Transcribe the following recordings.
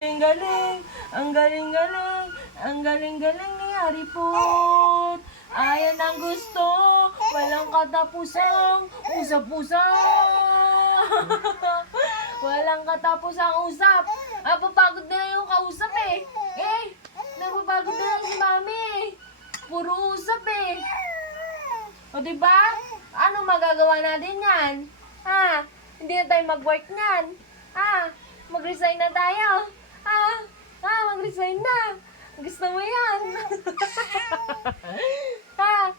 Ang galing, ang galing-galing, ang galing-galing ni Haripot. Ayan ang gusto, walang katapusang usap-usap. Walang katapusang usap. Papagod na yung kausap eh. Napapagod na lang si Mami eh. Puro usap eh. O diba? Ano magagawa natin yan? Ha? Hindi na tayo mag-work niyan. Ha? Mag-resign na tayo. Mag-resign na. Gusto mo yan?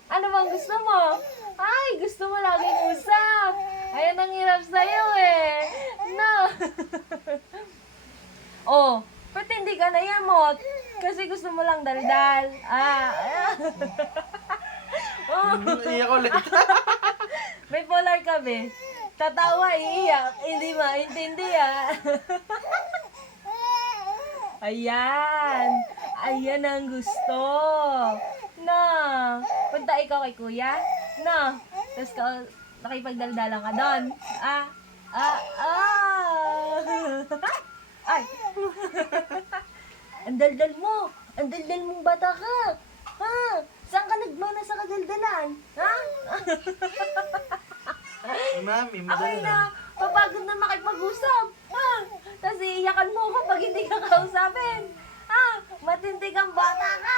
Ano bang gusto mo? Ay, gusto mo laging usap. Ayan ang hirap sa'yo eh. No. Oh, pati hindi ka nayamot. Kasi gusto mo lang daldal. Iyak ulit. Bipolar ka, be. Tatawa, iiyak. Hindi maintindihan. Ayan. Ayan ang gusto. No. Punta ikaw kay kuya. No. Tapos nakipagdaldalan ka doon. Ay. Ang daldal mo. Ang daldal mong bata ka. Saan ka nagmana sa kadaldalan? Mami, Ako'y madali na, lang. papagod na makipag-usap. Tapos iiyakan mo ko pag hindi ka kausapin. Matindi kang bata ka.